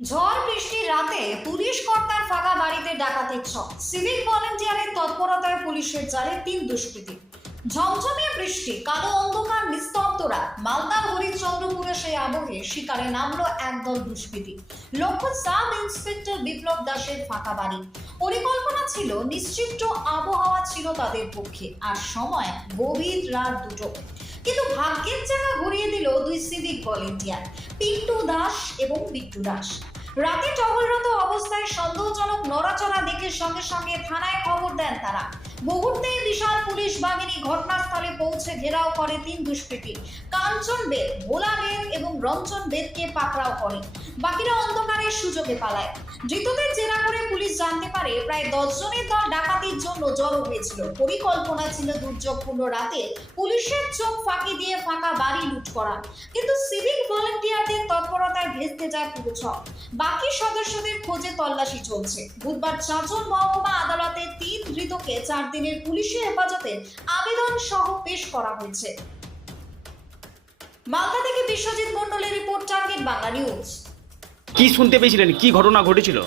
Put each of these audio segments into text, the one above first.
ঝড় বৃষ্টির রাতে পুলিশ কর্তার ফাঁকা বাড়িতে ডাকাতির ছক। সিভিক ভলেন্টিয়ারের তৎপরতায় পুলিশের জালে 3 দুষ্কৃতী। ঝমঝমিয়ে বৃষ্টি, কালো অন্ধকার, নিস্তব্ধরা। মালদার হরিশ্চন্দ্রপুরে সেই আবহে শিকারে নামলো একদল দুষ্কৃতী। লক্ষ্য সাব ইন্সপেক্টর বিপ্লব দাসের ফাঁকা বাড়ি। পরিকল্পনা ছিল, নিশ্চিত আবহাওয়া ছিল তাদের পক্ষে, আর সময় গভীর রাত 2টো। কিন্তু ভাগ্যের চাকা ঘুরিয়ে দিল 2 সিভিক ভলেন্টিয়ার, পিন্টু দাস এবং বিট্টু দাস। রাতে টহলরত অবস্থায় সন্দেহজনক নড়াচড়া দেখে সঙ্গে সঙ্গে থানায় খবর দেন তারা। মুহূর্তেই বিশাল পুলিশ বাহিনী ঘটনাস্থলে পৌঁছে ঘেরাও করে 3 দুষ্কৃতী। কাঞ্চন বেদ, ভোলা বেদ এবং রঞ্জন বেদকে পাকড়াও করে। বাকিরা অন্ধকারের সুযোগে পালায়। ধৃতদের জেরা করে পুলিশ জানতে পারে প্রায় 10 জনের দল ডাকাতির জন্য জড়ো হয়েছিল। পরিকল্পনা ছিল দুর্যোগপূর্ণ রাতে পুলিশের চোখ ফাঁকি দিয়ে ফাঁকা বাড়ি লুট করা। কিন্তু সিভিক ভলেন্টিয়ারদের তৎপরতায় ভেস্তে যায় পুরো ছক। বাকি সদস্যদের খোঁজে তল্লাশি চলছে। বুধবার চাঁচল মহকুমা আদালতে 3 ধৃতকে 4 দিনের পুলিশি হেফাজতে আবেদন সহ পেশ করা হয়েছে। মালদা থেকে বিশ্বজিৎ মণ্ডলের রিপোর্ট, টার্গেট বাংলা নিউজ। কি শুনতে পেয়েছিলেন, কি ঘটনা ঘটেছিল?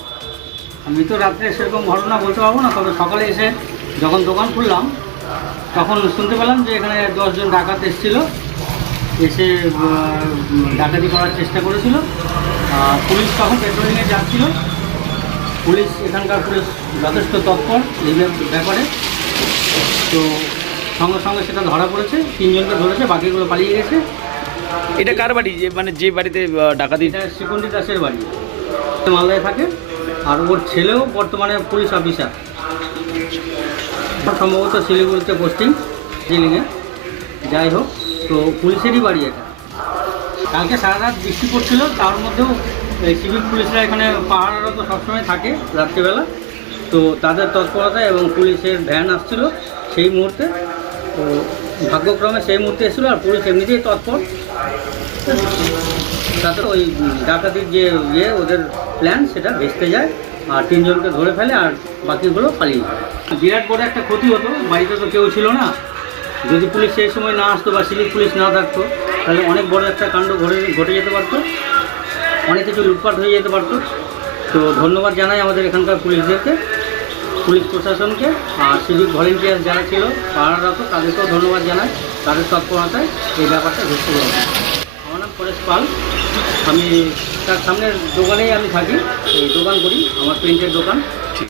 আমি তো রাত্রে সেরকম ঘটনা বলতে পারবো না, তবে সকালে এসে যখন দোকান খুললাম তখন শুনতে পেলাম যে এখানে 10 জন ডাকাত এসেছিল, এসে ডাকাতি করার চেষ্টা করেছিল। পুলিশ তখন পেট্রোলিংয়ে যাচ্ছিল। এখানকার পুলিশ যথেষ্ট তৎপর এই ব্যাপারে, তো সঙ্গে সঙ্গে সেটা ধরা পড়েছে। 3 জনকে ধরেছে, বাকিগুলো পালিয়ে গেছে। এটা কার বাড়ি, যে বাড়িতে ডাকাতি? এটা শ্রীকন্ঠী দাসের বাড়ি, মালদায় থাকে। আর ওর ছেলেও বর্তমানে পুলিশ অফিসার, সম্ভবত শিলিগুড়িতে পোস্টিং, জেলিংয়ে। যাই হোক, তো পুলিশেরই বাড়ি এটা। কালকে সারা রাত বৃষ্টি পড়ছিল, তার মধ্যেও সিভিক পুলিশরা এখানে পাহারারত সবসময় থাকে রাত্রিবেলা। তো তাদের তৎপরতায় এবং পুলিশের ভ্যান আসছিল সেই মুহূর্তে, তো ভাগ্যক্রমে সেই মুহূর্তে এসেছিলো। আর পুলিশ এমনিতেই তৎপর, তাতে ওই ডাকাতির যে ওদের প্ল্যান সেটা ভেস্তে যায়। আর 3 জনকে ধরে ফেলে, আর বাকিগুলো পালিয়ে যায়। বিরাট বড় একটা ক্ষতি হতো, বাড়িতে তো কেউ ছিল না। যদি পুলিশ সেই সময় না আসতো বা সিভিক পুলিশ না থাকতো, তাহলে অনেক বড় একটা কাণ্ড ঘটে যেতে পারতো, অনেক কিছু লুটপাট হয়ে যেতে পারতো। তো ধন্যবাদ জানাই আমাদের এখানকার পুলিশদেরকে, পুলিশ প্রশাসনকে, আর সিভিক ভলেন্টিয়ার যারা ছিল পাহারারত তাদেরকেও ধন্যবাদ জানাই। তাদের তৎপরতায় এই ব্যাপারটা ঘটতে যাবে। আমার নাম পরেশ পাল, আমি তার সামনের দোকানেই আমি থাকি, এই দোকান করি, আমার পেন্টের দোকান।